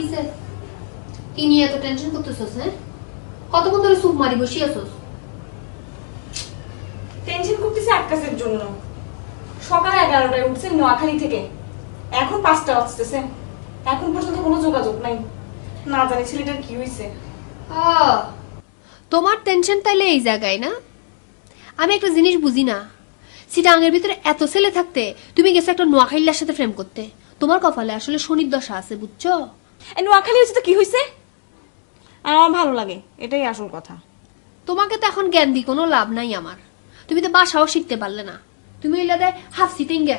কিসে কি নিয়ে এত টেনশন করতেছস হ্যাঁ? কতক্ষণ ধরে সুপ মারি বসি আছস? টেনশন করতেছে জন্য। সকাল এগারোটায় উঠছে নোয়াখালী থেকে। এখন পাঁচটা বাজতেছে। এখন পর্যন্ত কোনো যোগাযোগ নাই। না জানি ছেলেটার কি হয়েছে তোমার টেনশন তাইলে এই জায়গায় না? আমি একটা জিনিস বুঝি না। সিটাঙ্গের ভিতরে এত ছেলে থাকতে তুমি গেছো একটা নোয়াখাইলার সাথে ফ্রেম করতে। তোমার কপালে আসলে শনির দশা আছে বুঝছ? এই নোয়াখালী হয়েছে তো কি হয়েছে? আমার ভালো লাগে এটাই আসল কথা। তোমাকে তো এখন জ্ঞান দি কোনো লাভ নাই আমার। তুমি তো বাসাও শিখতে পারলে না। তুমি এলে দেয় হাফ সিটিং গে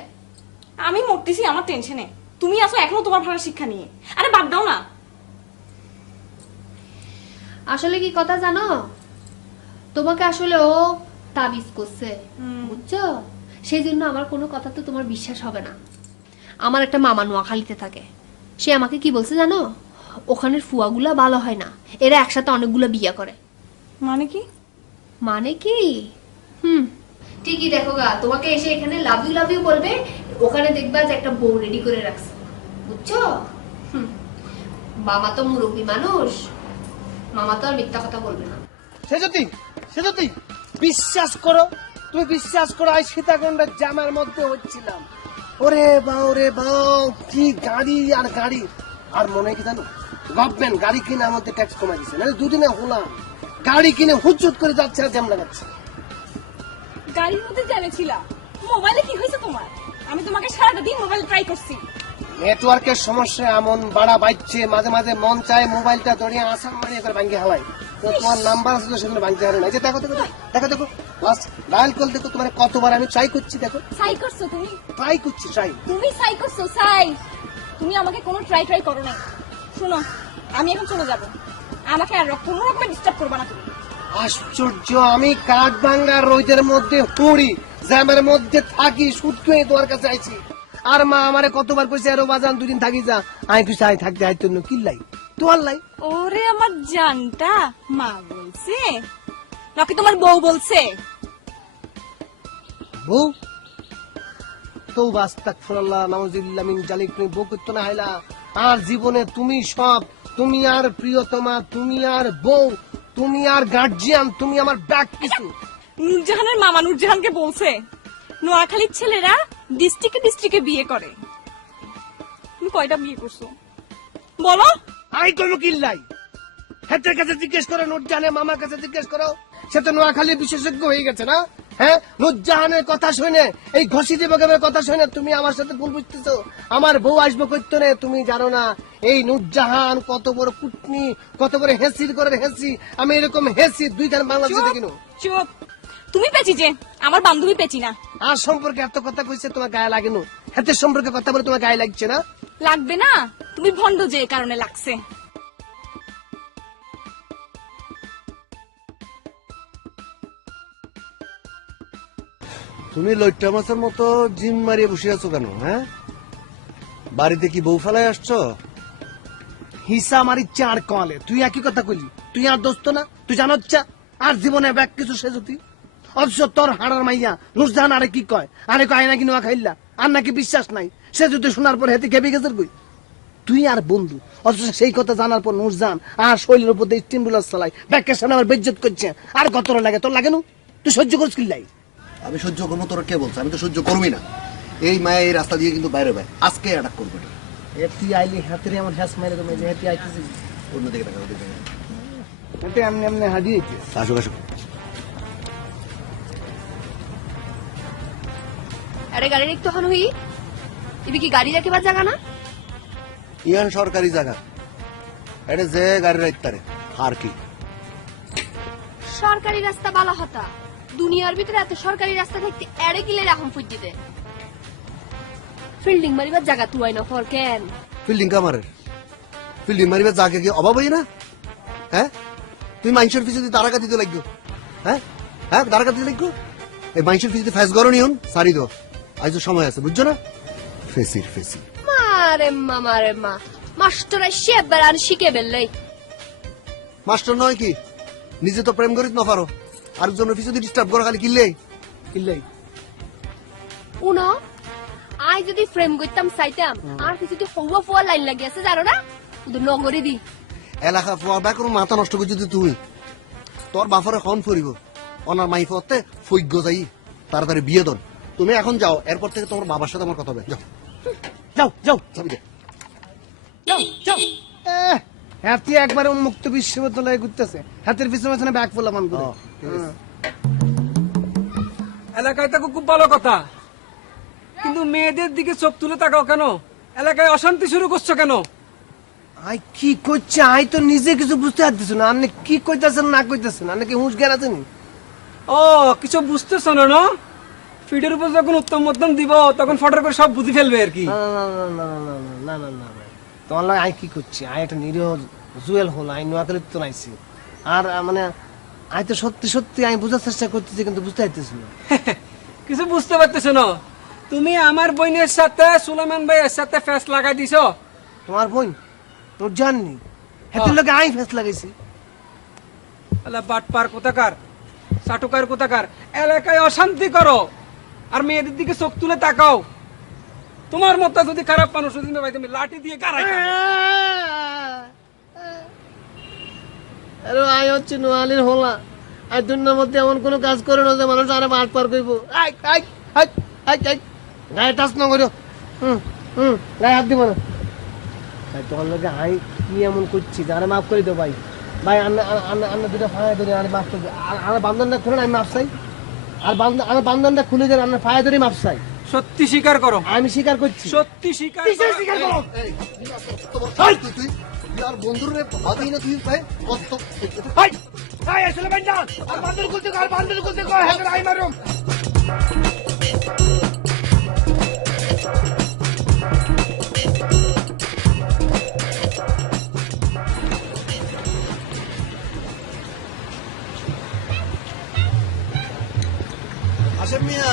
আমি মরতেছি আমার টেনশনে তুমি আসো এখনও তোমার ভালো শিক্ষা নিয়ে। আরে বাদ দাও না। আসলে কি কথা জানো? তোমাকে আসলে ও তাবিজ করছে বুঝছ? সেই জন্য আমার কোনো কথা তো তোমার বিশ্বাস হবে না। আমার একটা মামা নোয়াখালীতে থাকে। সে আমাকে কি বলছে জানো? ওখানের ফুয়াগুলা ভালো হয় না। এরা একসাথে অনেকগুলো বিয়ে করে। মানে কি? মানে কি? হুম। ঠিকই দেখো গা তোমাকে এসে এখানে লাভ ইউ লাভ ইউ বলবে ওখানে দেখবা যে একটা বউ রেডি করে রাখছে। বুঝছ? হুম। মামা তো মুরব্বী মানুষ। মামা তো আর মিথ্যা কথা বলবে না। সেজতি সেজতি বিশ্বাস করো তুমি বিশ্বাস করো আজ সীতাকুণ্ডের জামার মধ্যে হচ্ছিলাম। ওরে বাও রে বাও কি গাড়ি আর গাড়ি। আর মনে হয় কি জানো? গভর্নমেন্ট গাড়ি কিনে আমাদের ট্যাক্স কমাই দিচ্ছে মানে দুদিনে হলাম। গাড়ি কিনে হুচুট করে যাচ্ছে আর জ্যাম লাগাচ্ছে। গাড়ির মধ্যে জেনেছিলা মোবাইলে কি হয়েছে তোমার? আমি তোমাকে সারাটা দিন মোবাইল ট্রাই করছি। নেটওয়ার্কের সমস্যা এমন বাড়া বাজছে মাঝে মাঝে মন চায় মোবাইলটা ধরিয়ে আসাম মারিয়ে করে ভাঙ্গে তো তোমার নাম্বার আছে তো সেগুলো ভাঙতে পারে না। যে দেখো দেখো দেখো দেখো। লাস্ট ডায়াল কল দেখো তোমার কতবার আমি ট্রাই করছি দেখো। সাই করছ তুমি? ট্রাই করছি ট্রাই তুমি সাই করছ তুমি আমাকে কোনো ট্রাই ট্রাই করো না শোনো আমি এখন চলে যাব। আমাকে আর কোনো রকমের ডিস্টার্ব করবে না তুমি। আশ্চর্য আমি রোদের মধ্যে পড়ি জ্যামের মধ্যে থাকি সুটকে তোমার কাছে আইছি। আর মা আমারে কতবার কইছে আরও বাজান দুদিন থাকি যা। আই কিছু আই থাকতে আই তোর কিল্লাই তোমার লাই। ওরে আমার জানটা মা বলছে নাকি তোমার বউ বলছে? বউ? তো বাস্তাক ফুরাল্লাহ নাউজিল্লাহ মিন জালিক তুমি বউ করতো না হাইলা। আর জীবনে তুমি সব তুমি আর প্রিয়তমা তুমি আর বউ তুমি আর গার্জিয়ান তুমি আমার ব্যাগ কিছু নূরজাহানের মামা নূরজাহানকে বলছে নোয়াখালীর ছেলেরা ডিস্ট্রিক্টে ডিস্ট্রিক্টে বিয়ে করে। তুমি কয়টা বিয়ে করছ? বলো। আই করব কিল্লাই। হেতের কাছে জিজ্ঞেস করো নুরজাহানের মামার কাছে জিজ্ঞেস করো। সে তো নোয়াখালী বিশেষজ্ঞ হয়ে গেছে না? হ্যাঁ? নুরজাহানের কথা শুনে এই ঘষি দেবগের কথা শুনে তুমি আমার সাথে ভুল বুঝতেছো। আমার বউ আসব করতো না তুমি জানো না এই নুরজাহান কত বড় কুটনি কত বড় হেসির করে হেসি। আমি এরকম হেসি দুই ধান বাংলাদেশে দেখিনো। চুপ। তুমি পেঁচি যে আমার বান্ধবী পেঁচি না। আর সম্পর্কে এত কথা কইছে তোমার গায়ে লাগে না সম্পর্কে কথা বলে তোমার গায়ে লাগছে না? লাগবে না। তুমি ভন্ড যে কারণে লাগছে। তুমি লইট্টা মাছের মতো জিম মারিয়ে বসে আছো কেন হ্যাঁ? বাড়িতে কি বউ ফেলায় আসছো? হিসা আমার ইচ্ছা আর কলে তুই একই কথা কইলি। তুই আর দোস্ত না, তুই জানোচ্ছা আর জীবনে ব্যাগ কিছু সে যদি অথচ তোর হাড়ার মাইয়া নুরজাহান আরে কি কয়? আরে কয় নাকি নোয়া খাইলা আর নাকি বিশ্বাস নাই? সে যদি শোনার পর হেতে খেপে গেছে কই? তুই আর বন্ধু, অথচ সেই কথা জানার পর নুরজাহান আর শৈলের উপর দিয়ে স্টিম রুলার চালাই ব্যাগকে সামনে আমার বেজ্জত করছে। আর কত লাগে, তোর লাগে তুই সহ্য করিস কিল্লাই? আমি সহ্য করব তোরা কে বলছে? আমি তো সহ্য করবি না। এই মায়া এই রাস্তা দিয়ে কিন্তু বাইরে বাইরে আজকে অ্যাটাক করবে এটা। আইলি হাতের আমার হ্যাস মাইলে তুমি যে হেতে আইতেছিস অন্যদিকে টাকা ওদিকে হেতে এমনি এমনি হাজিয়েছে আসুক আসুক। আরে গাড়ি একটু হন হই তুমি কি গাড়ি রাখিবার জায়গা না? ইয়ান সরকারি জায়গা। এটা যে গাড়ি আর কি? সরকারি রাস্তা বালা হতা। দুনিয়ার ভিতরে এত সরকারি রাস্তা থাকতে এড়ে গিলে রাখুন ফুটিতে ফিল্ডিং মারিবার জায়গা তুই না ফর কেন? ফিল্ডিং কামারের? ফিল্ডিং মারিবে জাগে কি অভাব হই না? হ্যাঁ? তুই মাইন্সের ফিসে দিতে তারাকা দিতে লাগবে হ্যাঁ? হ্যাঁ তারাকা দিতে লাগবে? এই মাইন্সের ফিসে ফেস গরো নিউন সারি দো আজ তো সময় আছে বুঝছ না? ফেসির ফেসি মারে মা মারে মা। মাস্টার সে বেড়ান শিখে বেললাই মাস্টার নয় কি? নিজে তো প্রেম করিত না পারো। আরেকজনের পিছনে ডিস্টার্ব করো খালি কিনলে কিল্লাই। উনো আই যদি ফ্রেম করতাম চাইতাম আর কিছু হওয়া ফোয়া লাইন লাগি আছে জানো না? নগরে দি। এলাকা ফুয়া ব্যাক মাথা নষ্ট করছি তুই তুই তোর বাফরে খন ফুরিব ওনার মাই ফৈজ্ঞ যাই তাড়াতাড়ি বিয়ে দন। তুমি এখন যাও এরপর থেকে তোমার বাবার সাথে আমার কথা হবে যাও। যাও যাও। চাবি দে। যাও যাও। এহ, হাতি একবারে উন্মুক্ত বিশ্ববিদ্যালয়ে ঘুরতেছে। হাতের পিছনে পিছনে ব্যাগ ফুলাম আমি করে। এলাকায় থাকো খুব ভালো কথা কিন্তু মেয়েদের দিকে চোখ তুলে তাকাও কেন এলাকায় অশান্তি শুরু করছ কেন আই কি করছে আই তো নিজে কিছু বুঝতে পারতেছ না আপনি কি কইতাছেন না কইতাছেন আপনি কি হুঁশ জ্ঞান আছেন ও কিছু বুঝতেছ না না ফিডের উপর যখন উত্তম মধ্যম দিব তখন ফটার করে সব বুঝি ফেলবে আর কি না না না তোমার লাগে আই কি করছি আই একটা নিরীহ জুয়েল হল আই নোয়াখালীর তো নাইছি আর মানে আই তো সত্যি সত্যি আমি বোঝার চেষ্টা করতেছি কিন্তু বুঝতে পারতেছি না। কিছু বুঝতে পারতেছো না? তুমি আমার বোনের সাথে সুলেমান ভাইয়ের সাথে ফেস লাগাই দিছো? তোমার বোন? তোর জাননি হাতের লোকে আই ফেস লাগাইছি। আল্লাহ বাটপার কোথাকার? চাটুকার কোথাকার? এলাকায় অশান্তি করো। আর মেয়েদের দিকে চোখ তুলে তাকাও। তোমার মতো যদি খারাপ মানুষ যদি তুমি লাঠি দিয়ে গাড়াই আরে আই হচ্ছে নোয়ালির হোলা আই দুনিয়ার মধ্যে এমন কোনো কাজ করে না যে মানুষ আরে মার পার করব আই আই আই আই আই গায়ে টাচ না করো হুম হুম গায়ে হাত দিব না ভাই তোমার লোকে আই কি এমন করছি আরে মাফ করে দাও ভাই ভাই আন্না আন্না আন্না দুটো ফায়া ধরে আরে মাফ করে আর বান্ধনটা খুলে আমি মাফ চাই আর বান্ধন বান্ধনটা খুলে দেন আপনার ফায়া ধরে মাফ চাই সত্যি স্বীকার করো আমি স্বীকার করছি সত্যি স্বীকার স্বীকার করো আর বন্ধুর ভাবি না তুই ভাই কত হাই হাই আসলে ভাই না আর বান্ধন খুলতে কর বান্ধন খুলতে কর হ্যাঁ আই মারুম। আসেন মিয়া।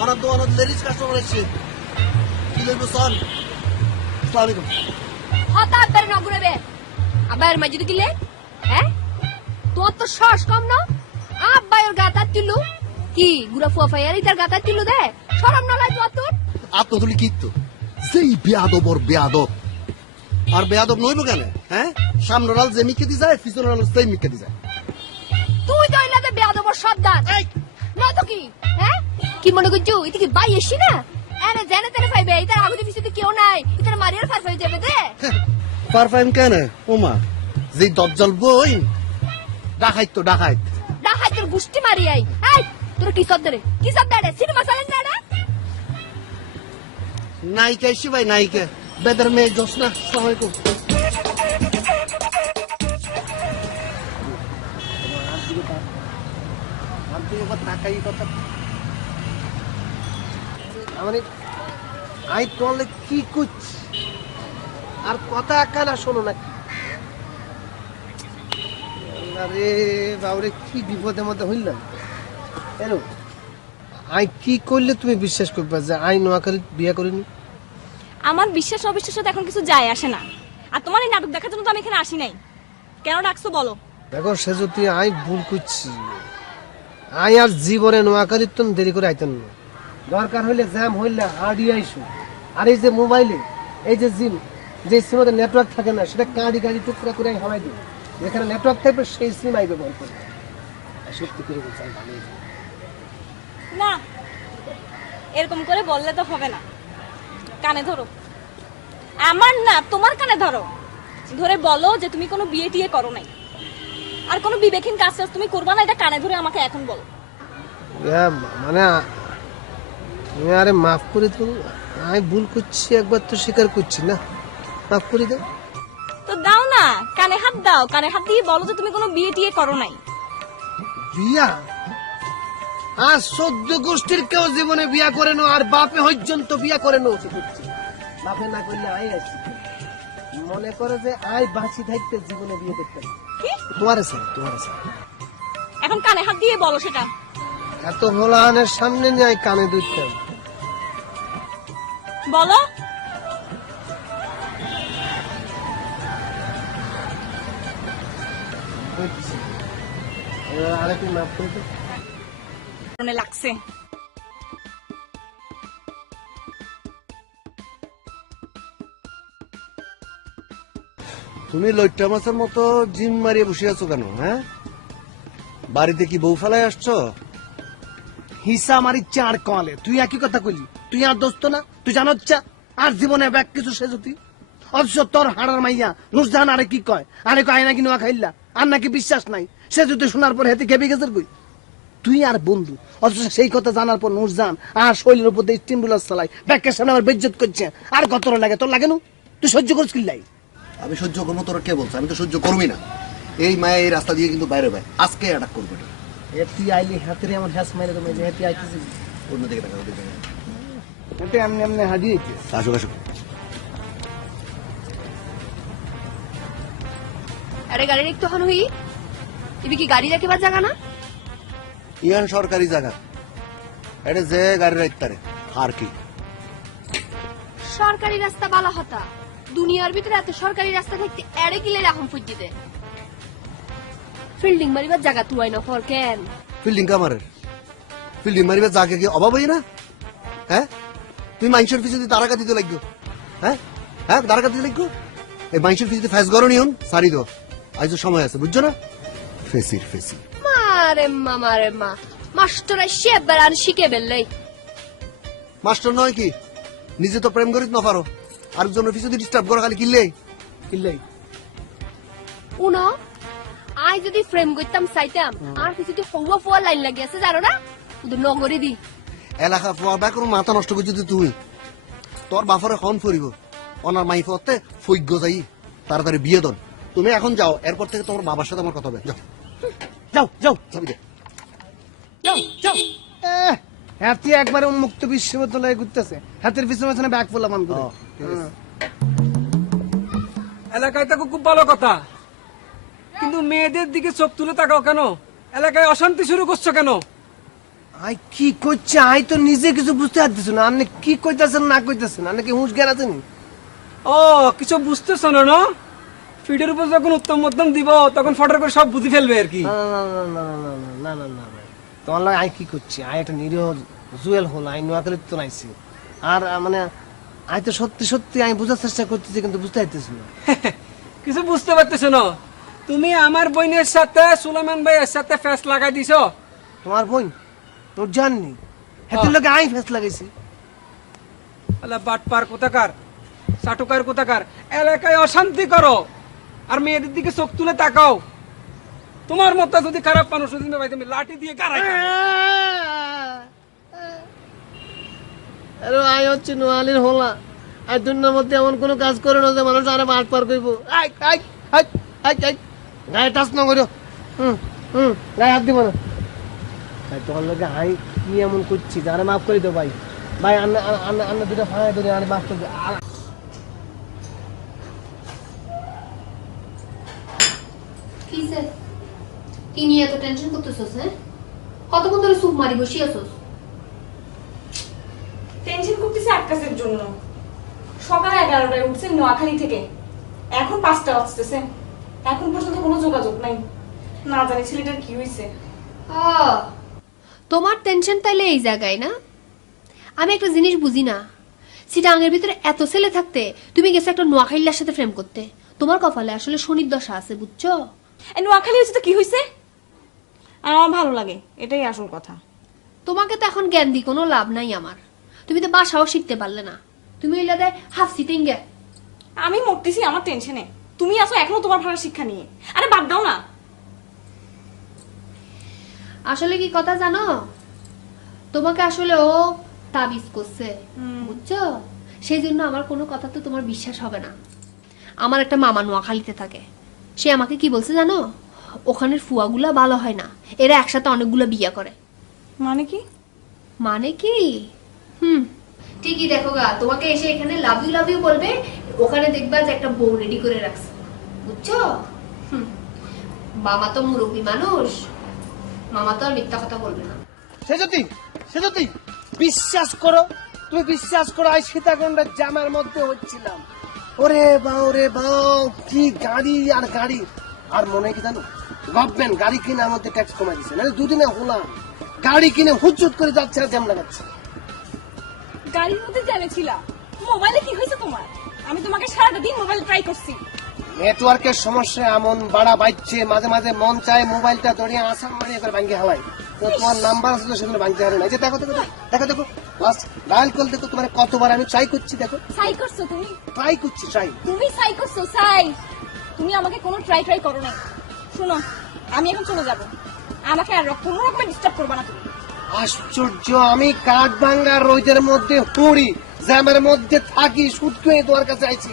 আমার দোকানত লেডিস কাস্টমার এসছে। কি লইব সন আসসালামু আলাইকুম হঠাৎ বের বে আবার মাঝে দিলে হ্যাঁ? তোর তো শ্বাস কম না? আব্বাই ওর গাতা তুলু কি গুড়া ফুয়া ফাইয়ার ইতার গাতা তুলু দে? শরম না লাই তোর? তোর আত্মতুলি কি তো? সেই বেয়াদবর বেয়াদব। আর বেয়াদব নইব কেন হ্যাঁ? সামনের আল যে মিকে দি যায় পিছনের আল সেই মিকে দি যায়। তুই তো ইলাতে বেয়াদবর সর্দার। না তো কি হ্যাঁ? কি মনে করছ? ইতি কি বাই এসি না? এনে জেনে তেনে পাইবে ইতার আগুতে পিছতে কেউ নাই ইতার মারিয়ার ফার হয়ে যাবে দে। পারফাইম কেন? ওমা যে দজ্জাল বই ডাকাইত তো ডাকাইত। ডাকাইত তোর গুষ্টি মারি আই এই তোর কি সব ধরে কি সব ধরে সিনেমা চালেন না নাইকে নায়িকা ভাই নায়িকা। বেদের মেয়ে জোসনা আসসালামু আই করলে কি করছি আর কথা একানা শোনো না আরে বাবরে কি বিপদের মধ্যে হইল? এলো আই কি করলে তুমি বিশ্বাস করবে যে আই নোয়াখালী বিয়ে করিনি? আমার বিশ্বাস অবিশ্বাস এখন কিছু যায় আসে না। আর তোমার এই নাটক দেখার জন্য তো আমি এখানে আসি নাই। কেন ডাকছো বলো? দেখো সে যদি আই ভুল করছি আই আর জীবনে নোয়াখালীর তো দেরি করে আইতেন না। দরকার হইলে জ্যাম হইলে আডি আইসু। আর এই যে মোবাইলে এই যে জিম যে সিমতে নেটওয়ার্ক থাকে না সেটা কাঁদি কাঁদি টুকরা করে হামাই দিই। যেখানে নেটওয়ার্ক থাকবে সেই সিম আই ব্যবহার করবে। সত্যি করে বলছি না এরকম করে বললে তো হবে না। কানে ধরো। আমার না তোমার কানে ধরো। ধরে বলো যে তুমি কোনো বিয়ে টিয়ে করো নাই। আর কোনো বিবেকহীন কাজ টাজ তুমি করবা না এটা কানে ধরে আমাকে এখন বলো। মানে তুমি আরে মাফ করে দিও। আমি ভুল করছি একবার তো স্বীকার করছি না? মাফ করে দাও। তো দাও না কানে হাত দাও কানে হাত দিয়ে বলো যে তুমি কোনো বিয়ে টিয়ে করো নাই। বিয়া? আর সদ্য গোষ্ঠীর কেউ জীবনে বিয়া করে নো আর বাপে পর্যন্ত বিয়া করে নো বাপে না করলে আই আছি মনে করে যে আই বাঁচি থাকতে জীবনে বিয়ে করতে তোমার আছে তোমার আছে এখন কানে হাত দিয়ে বলো সেটা। এত হোলাহানের সামনে নিয়ে কানে দুইতাম বলো। লাগছে। তুমি লইট্টা মাছের মতো জিম মারিয়ে বসে আছো কেন হ্যাঁ? বাড়িতে কি বউ ফেলায় আসছো? হিসা আমার ইচ্ছা আর কলে তুই একই কথা কইলি। তুই আর দোস্ত না। তুই জানোচ্ছ আর জীবনে ব্যাগ কিছু সে যদি অথচ তোর হাড়ার মাইয়া নুসজাহান আরে কি কয়? আরে কয় নাকি নোয়া খাইলা আর নাকি বিশ্বাস নাই? সে যদি শোনার পর হেতে খেপে গেছে কই? তুই আর বন্ধু অথচ সেই কথা জানার পর নুরজান আর শৈলের উপর দিয়ে স্টিম বুলার চালাই ব্যাগকে সামনে আমার বেজ্জত করছে। আর কত লাগে তোর লাগে নু? তুই সহ্য করছিস কি লাই? আমি সহ্য করব তোরা কে বলছে? আমি তো সহ্য করবি না। এই মায়া এই রাস্তা দিয়ে কিন্তু বাইরে ভাই আজকে অ্যাটাক করবে তুই আইলি হাতের আমার হ্যাস মাইরে তো মেয়ে হেতে আইতেছিস। অন্যদিকে টাকা দিবে এমনি এমনি হারিয়েছে। আসুক আসুক। আরে গাড়ির একটু হন হই ইবি কি গাড়ি রাখিবার জায়গা না? ইয়ান সরকারি জায়গা এটা যে গাড়ি রাখতারে আর কি। সরকারি রাস্তা বালা হতা। দুনিয়ার ভিতরে এত সরকারি রাস্তা থাকতে এড়ে গিলে রাখুন ফুজিতে ফিল্ডিং মারিবার জায়গা তুই না ফর কেন? ফিল্ডিং কামারের। ফিল্ডিং মারিবে জাগে কি অভাব হই না? হ্যাঁ? মাইন্সের ফিসে দিয়ে তারাকা দিতে লাগবে। হ্যাঁ? হ্যাঁ তারাকা দিতে লাগবে? এই মাইন্সের ফিসে ফ্যাস গরো নিয়ন সারি দো আজ তো সময় আছে বুঝছ না? ফেসির ফেসি মারে মা মারে মা। মাস্টার সে বেড়ান শিখে বেললেই মাস্টার নয় কি? নিজে তো প্রেম করিত না পারো। আরেকজনের ফিসে দিয়ে ডিস্টার্ব করো খালি কিনলে। কিল্লাই উনো আই যদি ফ্রেম করতাম চাইতাম আর কিছু যদি হওয়া ফোয়া লাইন লাগি আছে জানো না? ওদের নগরে দি। এলাকা ফোয়া ব্যাক মাথা নষ্ট করছি তুই তুই তোর বাফরে খন ফুরিব। অনার মাই ফতে ফৈজ্ঞ যাই তাড়াতাড়ি বিয়ে দন। তুমি এখন যাও এরপর থেকে তোমার বাবার সাথে আমার কথা হবে। যাও। যাও যাও। চাবি যাও যাও। হাতি একবারে উন্মুক্ত বিশ্ববিদ্যালয়ে ঘুরতেছে। হাতের পিছনে পিছনে ব্যাগ ফুলা মান করে হ্যাঁ। এলাকায় থাকো খুব ভালো কথা। কিন্তু মেয়েদের দিকে চোখ তুলে তাকাও কেন? এলাকায় অশান্তি শুরু করছ কেন? আই কি করছে আই তো নিজে কিছু বুঝতে পারতেছ না আপনি কি কইতাছেন না কইতাছেন আপনি কি হুঁশ জ্ঞান আছেন ও কিছু বুঝতেছো না না ফিডের উপর যখন উত্তম মধ্যম দিব তখন ফটোর করে সব বুঝি ফেলবে আর কি না না না না না না না তোমার লাগে আই কি করছি আই একটা নিরীহ জুয়েল হল আই নোয়াখালীর তো নাইছি আর মানে আই তো সত্যি সত্যি আমি বোঝার চেষ্টা করতেছি কিন্তু বুঝতে পারতেছি না কিছু বুঝতে পারতেছো না তুমি আমার বোনের সাথে সুলেমান ভাইয়ের সাথে ফেস লাগাই দিছো তোমার বোন তোর জাননি হেতুর লোকে আই ফেস লাগাইছি। আল্লাহ বাটপার কোথাকার? চাটুকার কোথাকার? এলাকায় অশান্তি করো। আর মেয়েদের দিকে চোখ তুলে তাকাও। তোমার মতো যদি খারাপ মানুষ যদি ভাই তুমি লাঠি দিয়ে গাড়াই আরে আই হচ্ছে নোয়ালির হোলা। আই দুনিয়ার মধ্যে এমন কোনো কাজ করে না যে মানুষ আরে মার পার করব আই আই আই আই আই গায়ে টাচ না করিও। হুম হুম গায়ে হাত দিব না। ভাই তোমার লোকে আই কি এমন করছি আরে মাফ করে দাও ভাই। ভাই আন্না আন্না আন্না দুটো ফাঁকা ধরে আরে মাফ করে কি নিয়ে এত টেনশন করতেছস হ্যাঁ? কতক্ষণ ধরে সুপ মারি বসি টেনশন করতেছে এক জন্য। সকাল এগারোটায় উঠছে নোয়াখালী থেকে। এখন পাঁচটা বাজতেছে। এখন পর্যন্ত কোনো যোগাযোগ নাই। না জানি ছেলেটার কি হয়েছে আহ, তোমার টেনশন তাইলে এই জায়গায় না? আমি একটা জিনিস বুঝি না। সিটাঙ্গের ভিতরে এত ছেলে থাকতে তুমি গেছো একটা নোয়াখাইল্লার সাথে প্রেম করতে। তোমার কপালে আসলে শনির দশা আছে বুঝছ? এই নোয়াখালী হয়েছে তো কি হয়েছে? আমার ভালো লাগে এটাই আসল কথা। তোমাকে তো এখন জ্ঞান দি কোনো লাভ নাই আমার। তুমি তো বাসাও শিখতে পারলে না। তুমি হইলে দেয় হাফ সিটিং গে আমি মরতেছি আমার টেনশনে তুমি আসো এখনও তোমার ভালো শিক্ষা নিয়ে। আরে বাদ দাও না। আসলে কি কথা জানো? তোমাকে আসলে ও তাবিজ করছে বুঝছ? সেই জন্য আমার কোনো কথা তো তোমার বিশ্বাস হবে না। আমার একটা মামা নোয়াখালীতে থাকে। সে আমাকে কি বলছে জানো? ওখানের ফুয়াগুলা ভালো হয় না। এরা একসাথে অনেকগুলো বিয়ে করে। মানে কি? মানে কি? হুম। ঠিকই দেখো গা তোমাকে এসে এখানে লাভ ইউ লাভ ইউ বলবে ওখানে দেখবা যে একটা বউ রেডি করে রাখছে। বুঝছ? হুম। মামা তো মুরব্বী মানুষ। মামা তো আর মিথ্যা কথা বলবে না। সে যদি সে যদি বিশ্বাস করো তুমি বিশ্বাস করো আই সীতাকুণ্ডের জামার মধ্যে হচ্ছিলাম। ওরে বাও রে বাও কি গাড়ি আর গাড়ি। আর মনে কি জানো? গভর্নমেন্ট গাড়ি কিনে আমাদের ট্যাক্স কমাই দিচ্ছে মানে দুদিনে হলাম। গাড়ি কিনে হুচুট করে যাচ্ছে আর জ্যাম লাগাচ্ছে। গাড়ির মধ্যে মোবাইলে কি হয়েছে তোমার? আমি তোমাকে সারাটা দিন মোবাইল ট্রাই করছি। নেটওয়ার্কের সমস্যা এমন বাড়া বাইচ্ছে মাঝে মাঝে মন চায় মোবাইলটা ধরিয়ে আসাম মারিয়ে করে ভাঙ্গে হালাই। তো তোমার নাম্বার আছে তো সেগুলো ভাঙতে পারে না। যে দেখো দেখো দেখো দেখো লাস্ট ডায়াল কল দেখো তোমার কতবার আমি ট্রাই করছি দেখো। সাই করছ তুমি? ট্রাই করছি ট্রাই তুমি সাই করছ সাই তুমি আমাকে কোনো ট্রাই ট্রাই করো না শোনো আমি এখন চলে যাব। আমাকে আর কোনো রকমের ডিস্টার্ব করবে না তুমি। আশ্চর্য আমি কাঠ ভাঙ্গার রোদের মধ্যে পড়ি জ্যামের মধ্যে থাকি সুটকে তোমার কাছে আইছি।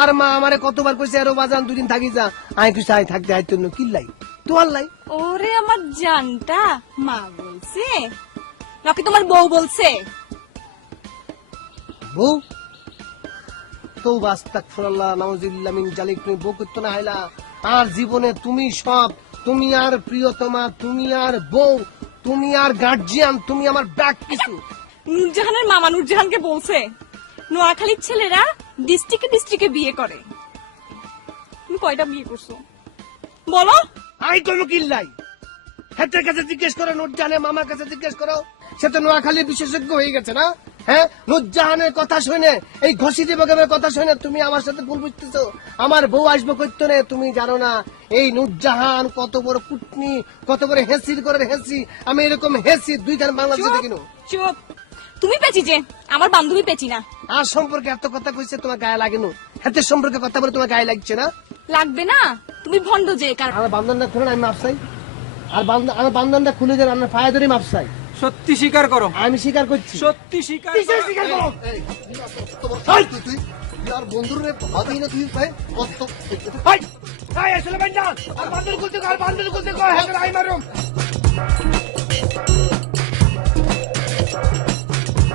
আর মা আমারে কতবার কইছে আরও বাজান দুদিন থাকি যা। আই কইছে আই থাকতে আই আইতো না কিল্লাই। তোমার লাই ওরে আমার জানটা মা বলছে। নাকি তোমার বউ বলছে? বউ? তো বাস্তাক ফুরাল্লাহ মিন জালিক তুমি বউ করতো না হাইলা। আর জীবনে তুমি সব তুমি আর প্রিয়তমা তুমি আর বউ তুমি আর গার্জিয়ান তুমি আমার ব্যাগ কিছু নুরজাহানের মামা নুরজাহানকে বলছে নোয়াখালীর ছেলেরা ডিস্ট্রিক্টে ডিস্ট্রিক্টে বিয়ে করে। তুমি কয়টা বিয়ে করছ? বলো। আই কইলো কিল্লাই হেতের কাছে জিজ্ঞেস করো নুরজাহানের মামার কাছে জিজ্ঞেস করো। সে তো নোয়াখালীর বিশেষজ্ঞ হয়ে গেছে না? হ্যাঁ? নুরজাহানের কথা শুনে এই ঘষি দিবগের কথা শুনে তুমি আমার সাথে ভুল বুঝতেছো। আমার বউ আসব করতো না তুমি জানো না এই নুরজাহান কত বড় কুটনি কত বড় হেসির করে হেসি আমি এরকম হেসি দুই খান বাংলাদেশে চুপ চুপ। তুমি পেঁচি যে আমার বান্ধবী পেঁচি না আর সম্পর্কে এত কথা কইছে তোমার গায়ে লাগেনো হাতের সম্পর্কে কথা বলে তোমার গায়ে লাগছে না লাগবে না তুমি ভন্ড যে কারণ আমার বান্ধনটা খুলে আমি মাপসাই আর বান্ধ- আমার বান্ধনটা খুলে দেন আমার ফায়া ধরে মাপসাই সত্যি স্বীকার করো আমি স্বীকার করছি সত্যি স্বীকার কিসের করো। স্বীকার করো? তুই তুই আর বন্ধুর রে ভাবি না তুই ভাই কত হাই! হাই, আসলে না। আর বান্ধন খুলতে কর, আর বান্ধন খুলতে কর, হ্যাঁ, আই মারুম।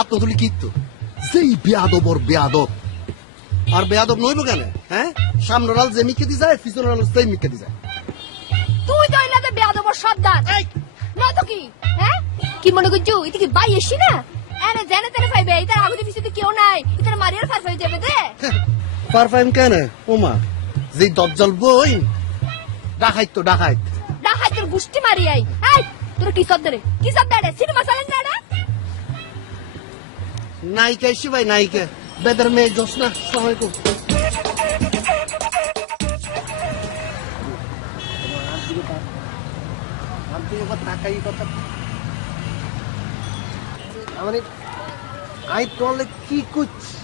আত্মতুলি কি তো সেই বেয়াদব ওর বেয়াদব। আর বেয়াদব নইব কেন হ্যাঁ? সামনের আল যে মিকে দি যায় পিছনের আল সেই মিকে দি যায় তুই তো ইলাতে বেয়াদব সর্দার। না তো কি? হ্যাঁ? কি মনে করছ? এটা কি বাই এসি না? এনে জেনে তেনে পাইবে ইতার আগুতে পিছতে কেউ নাই। ইতার মারিয়ার ফার ফাই যাবে দে। পার ফাইম কেন? ওমা যে দজ্জাল বই ডাকাইত তো ডাকাইত। ডাহাই তোর গুষ্টি মারি আই এই তোর কি সব দরে কি সব দরে সিনেমা চালেন না? নায়িকা এসে ভাই নায়িকা। বেদের মেয়ে জোসনা সালাম আলাইকুম মানে আই টলে কি করছি?